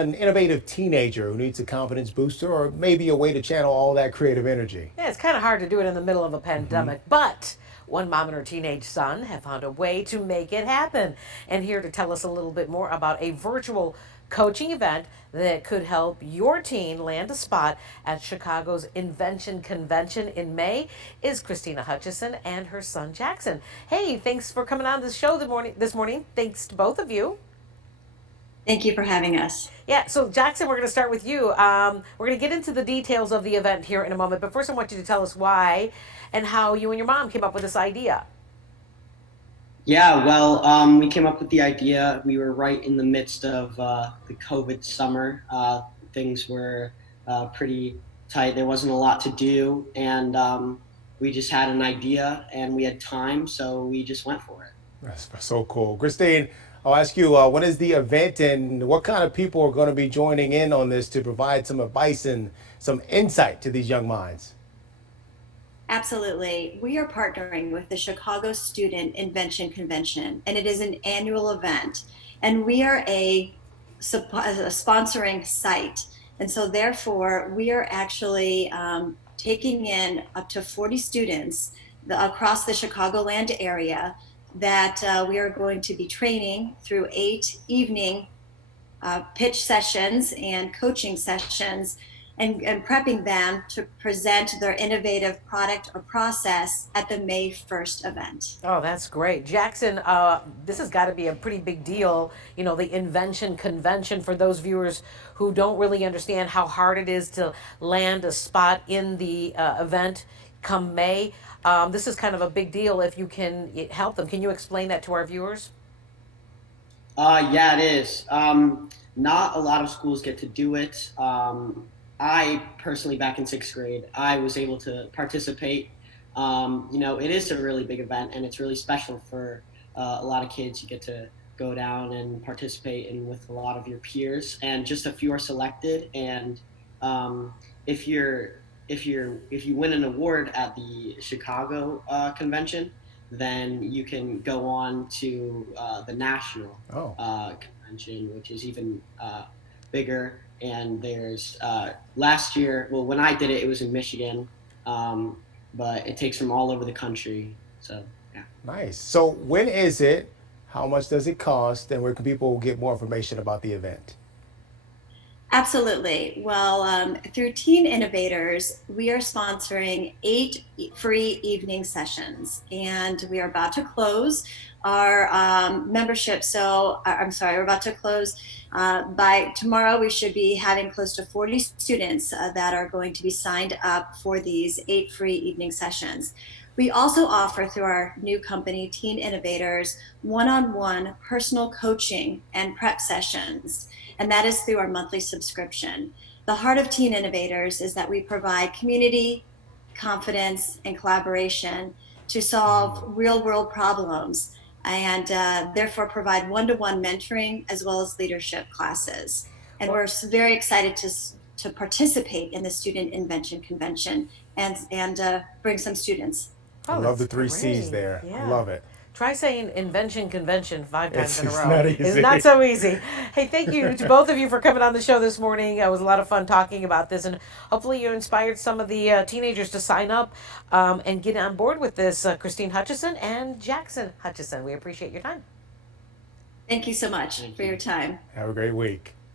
An innovative teenager who needs a confidence booster or maybe a way to channel all that creative energy. Yeah, it's kind of hard to do it in the middle of a pandemic, but one mom and her teenage son have found a way to make it happen. And here to tell us a little bit more about a virtual coaching event that could help your teen land a spot at Chicago's Invention Convention in May is Christina Hutchison and her son Jackson. Hey, thanks for coming on the show this morning. Thanks to both of you. Thank you for having us. Yeah, so Jackson, we're going to start with you. We're going to get into the details of the event here in a moment, but first I want you to tell us why and how you and your mom came up with this idea. Yeah, well, we came up with the idea. We were right in the midst of the COVID summer. Things were pretty tight. There wasn't a lot to do, and we just had an idea and we had time, so we just went for it. That's so cool. Christine, I'll ask you, when is the event and what kind of people are going to be joining in on this to provide some advice and some insight to these young minds? Absolutely. We are partnering with the Chicago Student Invention Convention, and it is an annual event. And we are a sponsoring site. And so, therefore, we are actually taking in up to 40 students across the Chicagoland area that we are going to be training through 8 evening pitch sessions and coaching sessions and prepping them to present their innovative product or process at the May 1st event. Oh, that's great. Jackson, this has got to be a pretty big deal. You know, the Invention Convention, for those viewers who don't really understand how hard it is to land a spot in the event come May. This is kind of a big deal if you can help them. Can you explain that to our viewers? Yeah, it is. Not a lot of schools get to do it. I personally, back in sixth grade, I was able to participate. It is a really big event, and it's really special for a lot of kids. You get to go down and participate in with a lot of your peers, and just a few are selected. And if you're if you win an award at the Chicago convention, then you can go on to the national Oh, convention, which is even bigger. And there's last year, well, when I did it, it was in Michigan, but it takes from all over the country. So yeah. nice. So when is it? How much does it cost? And where can people get more information about the event? Absolutely. Well, through Teen Innovators, we are sponsoring 8 free evening sessions, and we are about to close our membership. So, I'm sorry, we're about to close. By tomorrow, we should be having close to 40 students that are going to be signed up for these 8 free evening sessions. We also offer through our new company, Teen Innovators, one-on-one personal coaching and prep sessions, and that is through our monthly subscription. The heart of Teen Innovators is that we provide community, confidence, and collaboration to solve real-world problems, and therefore provide one-to-one mentoring as well as leadership classes. And we're very excited to participate in the Student Invention Convention and bring some students. I Oh, love that's the three C's great. there. I Yeah. love it. Try saying Invention Convention 5 times in a It's row. not It's easy. not so easy. Hey, thank you to both of you for coming on the show this morning. It was a lot of fun talking about this, and hopefully you inspired some of the teenagers to sign up and get on board with this. Christine Hutchison and Jackson Hutchison, we appreciate your time. Thank you so much Thank for you. your time. Have a great week.